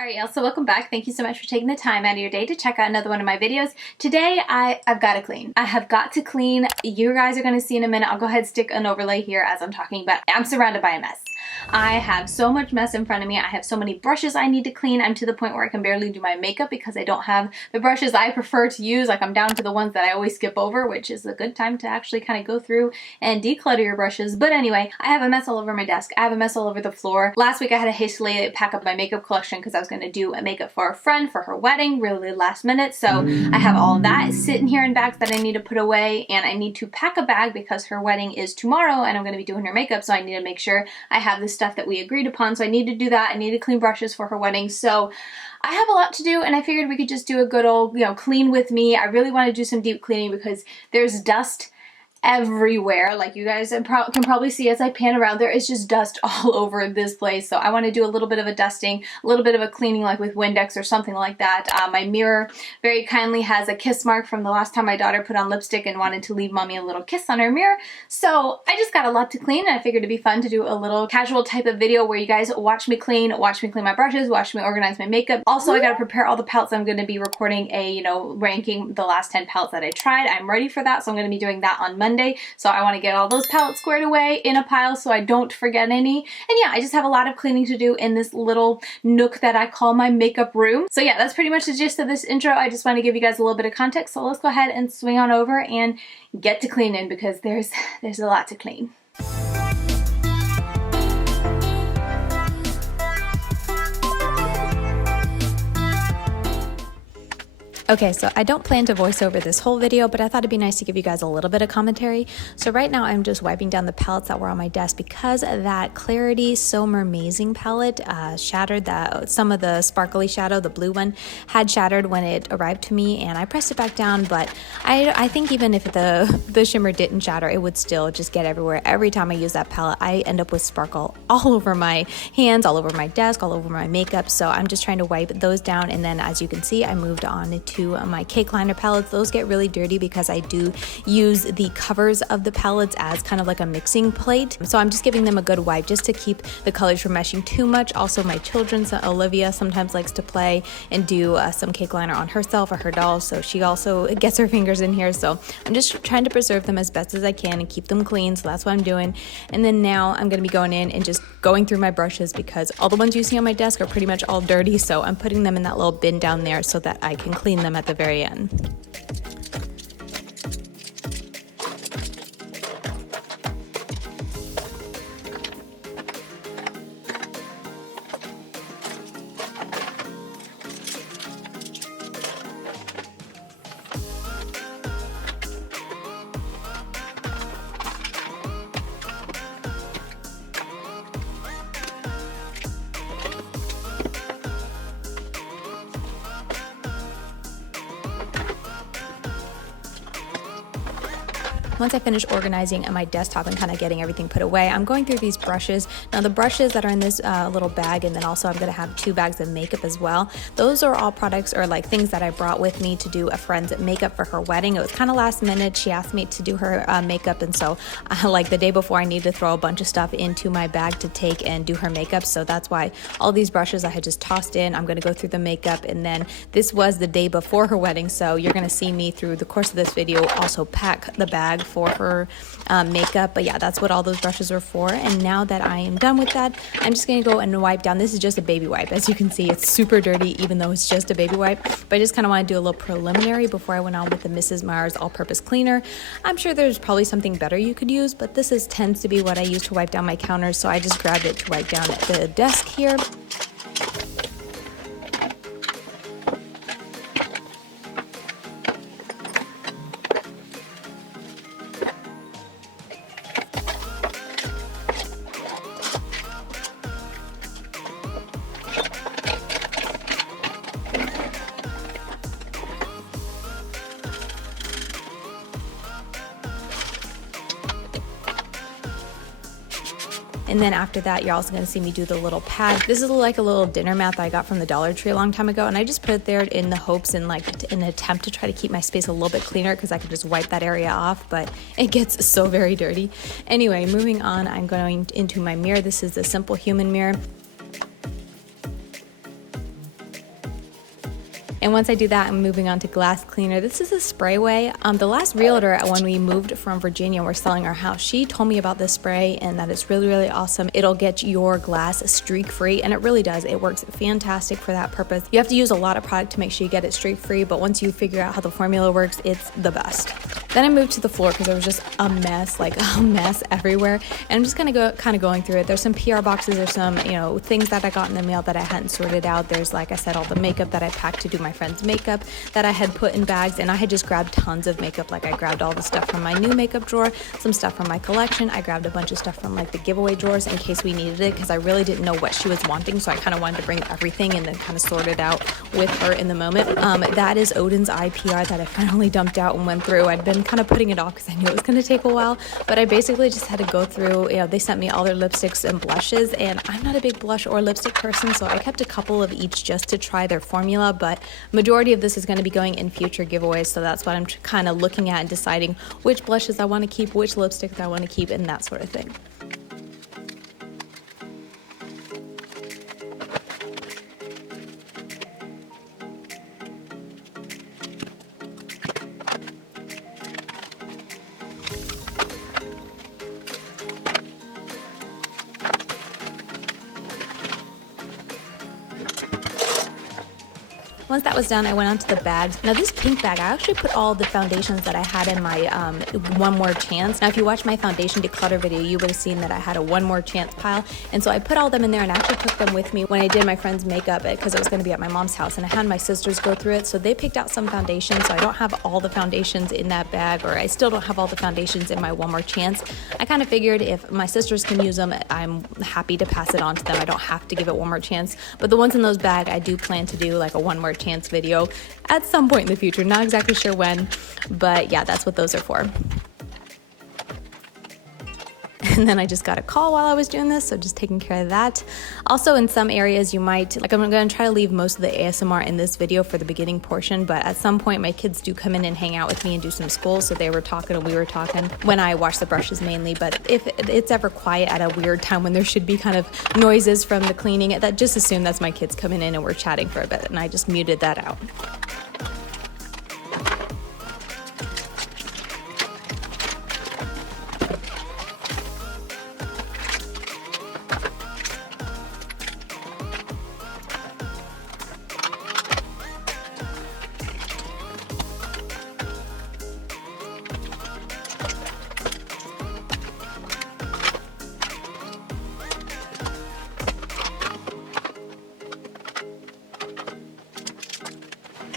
Alright y'all, so welcome back. Thank you so much for taking the time out of your day to check out another one of my videos. Today, I've got to clean. I have got to clean. You guys are going to see in a minute. I'll go ahead and stick an overlay here as I'm talking, but I'm surrounded by a mess. I have so much mess in front of me. I have so many brushes I need to clean. I'm to the point where I can barely do my makeup because I don't have the brushes I prefer to use. Like I'm down to the ones that I always skip over, which is a good time to actually kind of go through and declutter your brushes. But anyway, I have a mess all over my desk. I have a mess all over the floor. Last week I had to hastily pack up my makeup collection because I was going to do a makeup for a friend for her wedding really last minute. So I have all of that sitting here in bags that I need to put away, and I need to pack a bag because her wedding is tomorrow and I'm going to be doing her makeup, so I need to make sure I have the stuff that we agreed upon. So I need to do that. I need to clean brushes for her wedding. So I have a lot to do, and I figured we could just do a good old, clean with me. I really want to do some deep cleaning because there's dust everywhere. Like you guys can probably see as I pan around, there is just dust all over this place. So I want to do a little bit of a dusting, a little bit of a cleaning, like with Windex or something like that. My mirror very kindly has a kiss mark from the last time my daughter put on lipstick and wanted to leave mommy a little kiss on her mirror. So I just got a lot to clean, and I figured it'd be fun to do a little casual type of video where you guys watch me clean my brushes, watch me organize my makeup. Also, I got to prepare all the palettes. I'm going to be recording a, ranking the last 10 palettes that I tried. I'm ready for that. So I'm going to be doing that on Monday. So I want to get all those palettes squared away in a pile so I don't forget any. And yeah, I just have a lot of cleaning to do in this little nook that I call my makeup room. So yeah, that's pretty much the gist of this intro. I just want to give you guys a little bit of context. So let's go ahead and swing on over and get to cleaning because there's a lot to clean. Okay, so I don't plan to voice over this whole video, but I thought it'd be nice to give you guys a little bit of commentary. So right now I'm just wiping down the palettes that were on my desk because that Clarity So Mermazing palette shattered. Some of the sparkly shadow, the blue one, had shattered when it arrived to me, and I pressed it back down, but I think even if the shimmer didn't shatter, it would still just get everywhere. Every time I use that palette, I end up with sparkle all over my hands, all over my desk, all over my makeup. So I'm just trying to wipe those down, and then as you can see, I moved on to my cake liner palettes. Those get really dirty because I do use the covers of the palettes as kind of like a mixing plate. So I'm just giving them a good wipe just to keep the colors from meshing too much. Also, my children's Olivia sometimes likes to play and do some cake liner on herself or her dolls, so she also gets her fingers in here. So I'm just trying to preserve them as best as I can and keep them clean. So that's what I'm doing. And then now I'm going to be going in and just going through my brushes because all the ones you see on my desk are pretty much all dirty. So I'm putting them in that little bin down there so that I can clean them at the very end. Once I finish organizing at my desktop and kind of getting everything put away, I'm going through these brushes. Now the brushes that are in this little bag, and then also I'm going to have 2 bags of makeup as well. Those are all products or like things that I brought with me to do a friend's makeup for her wedding. It was kind of last minute. She asked me to do her makeup, and so like the day before I needed to throw a bunch of stuff into my bag to take and do her makeup. So that's why all these brushes I had just tossed in. I'm going to go through the makeup, and then this was the day before her wedding, so you're going to see me through the course of this video also pack the bag for her makeup. But yeah, that's what all those brushes are for. And now that I am done with that, I'm just gonna go and wipe down. This is just a baby wipe. As you can see, it's super dirty even though it's just a baby wipe, but I just kind of want to do a little preliminary before I went on with the Mrs. Meyer's all-purpose cleaner. I'm sure there's probably something better you could use, but this tends to be what I use to wipe down my counters, so I just grabbed it to wipe down at the desk here. And then after that, you're also going to see me do the little pad. This is like a little dinner mat that I got from the Dollar Tree a long time ago, and I just put it there in the hopes and like in an attempt to try to keep my space a little bit cleaner because I could just wipe that area off, but it gets so very dirty. Anyway, moving on, I'm going into my mirror. This is the Simple Human mirror. And once I do that, I'm moving on to glass cleaner. This is a spray way. The last realtor, when we moved from Virginia, we're selling our house, she told me about this spray and that it's really, really awesome. It'll get your glass streak free, and it really does. It works fantastic for that purpose. You have to use a lot of product to make sure you get it streak free, but once you figure out how the formula works, it's the best. Then I moved to the floor because there was just a mess, like a mess everywhere. And I'm just kind of going through it. There's some PR boxes, there's some, things that I got in the mail that I hadn't sorted out. There's, like I said, all the makeup that I packed to do my friend's makeup that I had put in bags, and I had just grabbed tons of makeup. Like I grabbed all the stuff from my new makeup drawer, some stuff from my collection. I grabbed a bunch of stuff from like the giveaway drawers in case we needed it, because I really didn't know what she was wanting, so I kind of wanted to bring everything and then kind of sort it out with her in the moment. That is Odin's eye PR that I finally dumped out and went through. I'd been kind of putting it off because I knew it was going to take a while, but I basically just had to go through, they sent me all their lipsticks and blushes, and I'm not a big blush or lipstick person, so I kept a couple of each just to try their formula, but majority of this is going to be going in future giveaways, so that's what I'm kind of looking at and deciding which blushes I want to keep, which lipsticks I want to keep, and that sort of thing. Once that was done, I went on to the bags. Now this pink bag, I actually put all the foundations that I had in my One More Chance. Now if you watch my foundation declutter video, you would have seen that I had a One More Chance pile. And so I put all them in there and actually took them with me when I did my friend's makeup, because it was going to be at my mom's house, and I had my sisters go through it. So they picked out some foundations, so I don't have all the foundations in that bag, or I still don't have all the foundations in my One More Chance. I kind of figured if my sisters can use them, I'm happy to pass it on to them. I don't have to give it one more chance. But the ones in those bags, I do plan to do like a One More Chance video at some point in the future. Not exactly sure when, but yeah, that's what those are for. And then I just got a call while I was doing this, so just taking care of that. Also, in some areas you might, like, I'm going to try to leave most of the ASMR in this video for the beginning portion, but at some point my kids do come in and hang out with me and do some school, so they were talking and we were talking when I wash the brushes mainly. But if it's ever quiet at a weird time when there should be kind of noises from the cleaning, that just assume that's my kids coming in and we're chatting for a bit, and I just muted that out.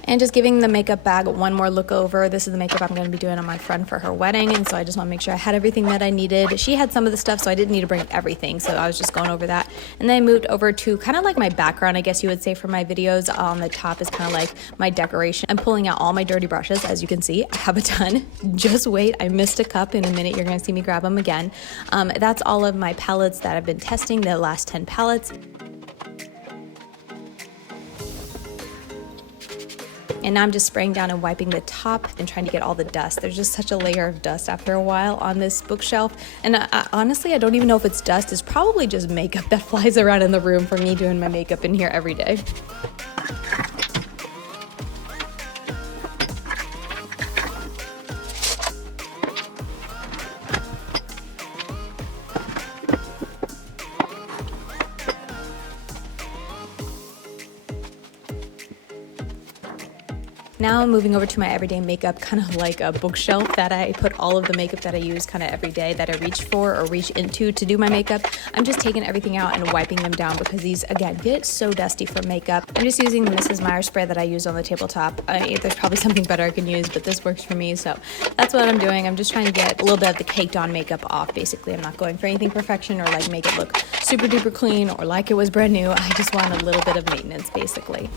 And just giving the makeup bag one more look over. This is the makeup I'm going to be doing on my friend for her wedding, and so I just want to make sure I had everything that I needed. She had some of the stuff, so I didn't need to bring everything, so I was just going over that. And then I moved over to kind of like my background, I guess you would say, for my videos. On the top is kind of like my decoration. I'm pulling out all my dirty brushes. As you can see, I have a ton. Just wait, I missed a cup. In a minute you're going to see me grab them again. That's all of my palettes that I've been testing, the last 10 palettes. And now I'm just spraying down and wiping the top and trying to get all the dust. There's just such a layer of dust after a while on this bookshelf. And honestly, I don't even know if it's dust. It's probably just makeup that flies around in the room from me doing my makeup in here every day. Now I'm moving over to my everyday makeup, kind of like a bookshelf that I put all of the makeup that I use kind of every day that I reach for or reach into to do my makeup. I'm just taking everything out and wiping them down because these, again, get so dusty from makeup. I'm just using the Mrs. Meyer spray that I use on the tabletop. There's probably something better I can use, but this works for me, so that's what I'm doing. I'm just trying to get a little bit of the caked on makeup off, basically. I'm not going for anything perfection or like make it look super duper clean or like it was brand new. I just want a little bit of maintenance, basically.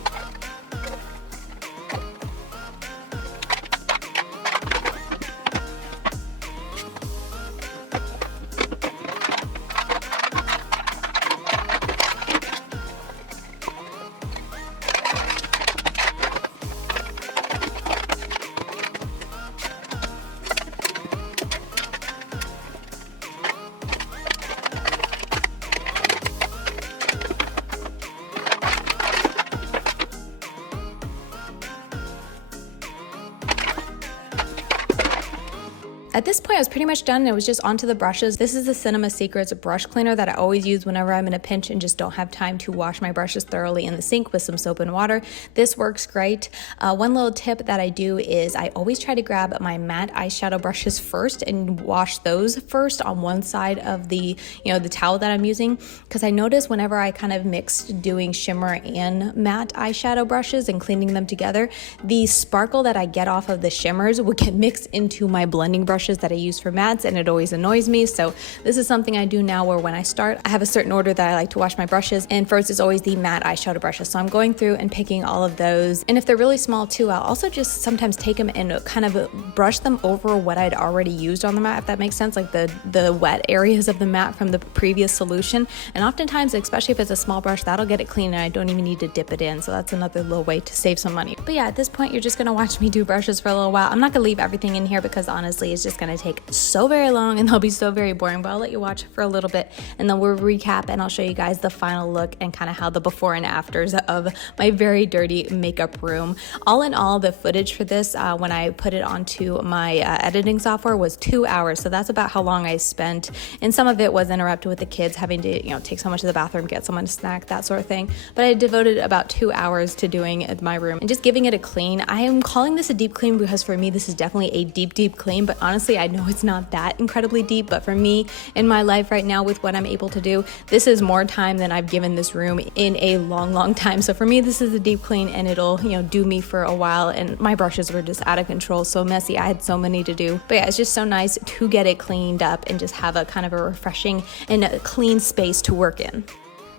At this point, I was pretty much done and it was just onto the brushes. This is the Cinema Secrets brush cleaner that I always use whenever I'm in a pinch and just don't have time to wash my brushes thoroughly in the sink with some soap and water. This works great. One little tip that I do is I always try to grab my matte eyeshadow brushes first and wash those first on one side of the, the towel that I'm using, because I notice whenever I kind of mixed doing shimmer and matte eyeshadow brushes and cleaning them together, the sparkle that I get off of the shimmers would get mixed into my blending brushes that I use for mattes, and it always annoys me. So this is something I do now where when I start, I have a certain order that I like to wash my brushes, and first is always the matte eyeshadow brushes. So I'm going through and picking all of those, and if they're really small too, I'll also just sometimes take them and kind of brush them over what I'd already used on the mat, if that makes sense, like the wet areas of the mat from the previous solution. And oftentimes, especially if it's a small brush, that'll get it clean and I don't even need to dip it in. So that's another little way to save some money. But yeah, at this point, you're just gonna watch me do brushes for a little while. I'm not gonna leave everything in here because honestly, it's just gonna take so very long and they'll be so very boring, but I'll let you watch for a little bit and then we'll recap and I'll show you guys the final look and kind of how the before and afters of my very dirty makeup room. All in all, the footage for this, when I put it onto my editing software, was 2 hours. So that's about how long I spent, and some of it was interrupted with the kids having to, take someone to the bathroom, get someone a snack, that sort of thing. But I devoted about 2 hours to doing my room and just giving it a clean. I am calling this a deep clean because for me, this is definitely a deep clean, but honestly, I know it's not that incredibly deep, but for me in my life right now with what I'm able to do, this is more time than I've given this room in a long time. So for me, this is a deep clean and it'll, do me for a while. And my brushes were just out of control, so messy. I had so many to do, but yeah, it's just so nice to get it cleaned up and just have a kind of a refreshing and a clean space to work in.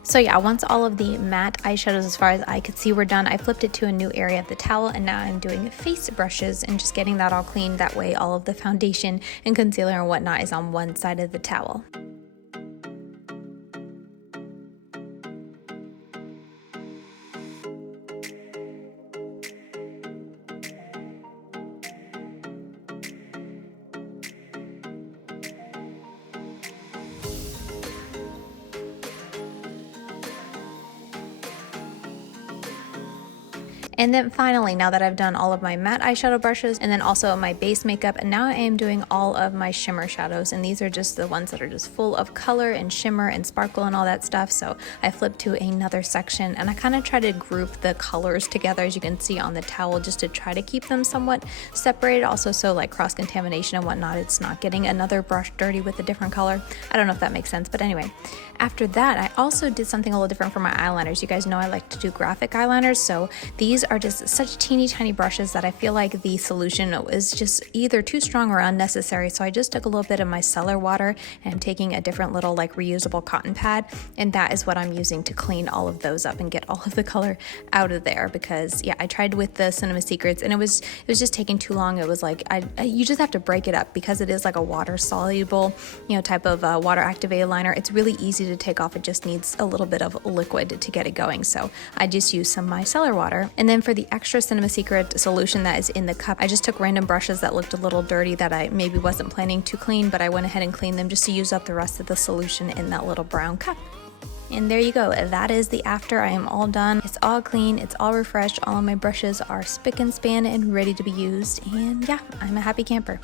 So yeah, once all of the matte eyeshadows as far as I could see were done, I flipped it to a new area of the towel and now I'm doing face brushes and just getting that all clean. That way all of the foundation and concealer and whatnot is on one side of the towel. And then finally, now that I've done all of my matte eyeshadow brushes and then also my base makeup, and now I am doing all of my shimmer shadows, and these are just the ones that are just full of color and shimmer and sparkle and all that stuff. So I flipped to another section and I kind of try to group the colors together, as you can see on the towel, just to try to keep them somewhat separated. Also, so like cross-contamination and whatnot, it's not getting another brush dirty with a different color. I don't know if that makes sense, but anyway. After that, I also did something a little different for my eyeliners. You guys know I like to do graphic eyeliners, so these are just such teeny tiny brushes that I feel like the solution is just either too strong or unnecessary. So I just took a little bit of my cellar water and I'm taking a different little like reusable cotton pad, and that is what I'm using to clean all of those up and get all of the color out of there. Because yeah, I tried with the Cinema Secrets and it was just taking too long. It was like you just have to break it up because it is like a water soluble, type of water activated liner. It's really easy to take off. It just needs a little bit of liquid to get it going. So I just used some of my cellar water. And then for the extra Cinema Secret solution that is in the cup, I just took random brushes that looked a little dirty that I maybe wasn't planning to clean, but I went ahead and cleaned them just to use up the rest of the solution in that little brown cup. And there you go. That is the after. I am all done. It's all clean. It's all refreshed. All of my brushes are spick and span and ready to be used. And yeah, I'm a happy camper.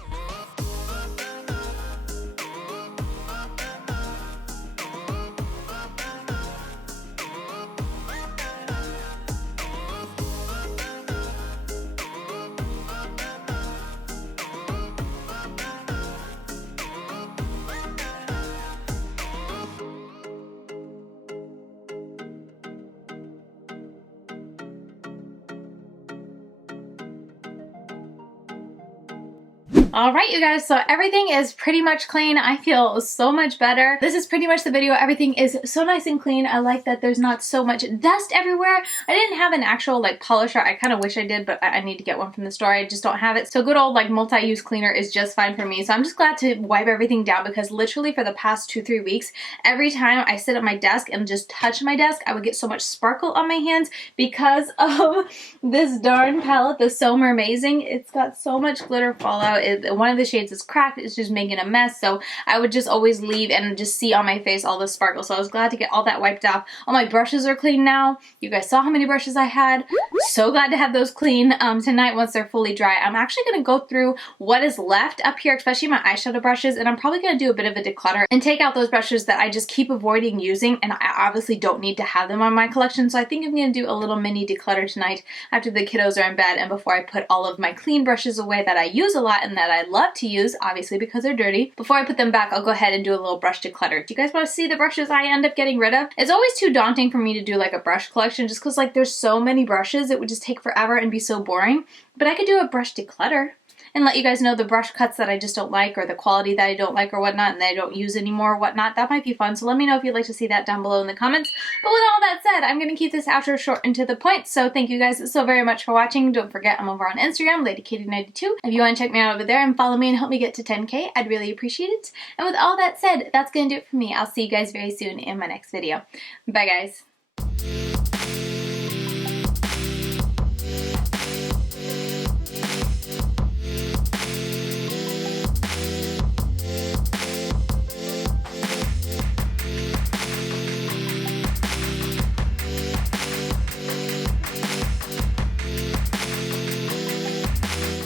All right, you guys, so everything is pretty much clean. I feel so much better. This is pretty much the video. Everything is so nice and clean. I like that there's not so much dust everywhere. I didn't have an actual like polisher. I kind of wish I did, but I need to get one from the store. I just don't have it. So good old like multi-use cleaner is just fine for me. So I'm just glad to wipe everything down, because literally for the past 2-3 weeks, every time I sit at my desk and just touch my desk, I would get so much sparkle on my hands because of this darn palette, the So Amazing. It's got so much glitter fallout. one of the shades is cracked. It's just making a mess. So I would just always leave and just see on my face all the sparkle. So I was glad to get all that wiped off. All my brushes are clean now. You guys saw how many brushes I had. So glad to have those clean tonight once they're fully dry. I'm actually going to go through what is left up here, especially my eyeshadow brushes, and I'm probably going to do a bit of a declutter and take out those brushes that I just keep avoiding using, and I obviously don't need to have them on my collection. So I think I'm going to do a little mini declutter tonight after the kiddos are in bed and before I put all of my clean brushes away that I use a lot and that I love to use, obviously because they're dirty. Before I put them back, I'll go ahead and do a little brush declutter. Do you guys want to see the brushes I end up getting rid of? It's always too daunting for me to do like a brush collection just because like there's so many brushes, it would just take forever and be so boring. But I could do a brush declutter and let you guys know the brush cuts that I just don't like or the quality that I don't like or whatnot and that I don't use anymore or whatnot. That might be fun. So let me know if you'd like to see that down below in the comments. But with all that said, I'm going to keep this outro short and to the point. So thank you guys so very much for watching. Don't forget I'm over on Instagram, LadyKatie92. If you want to check me out over there and follow me and help me get to 10K, I'd really appreciate it. And with all that said, that's going to do it for me. I'll see you guys very soon in my next video. Bye guys.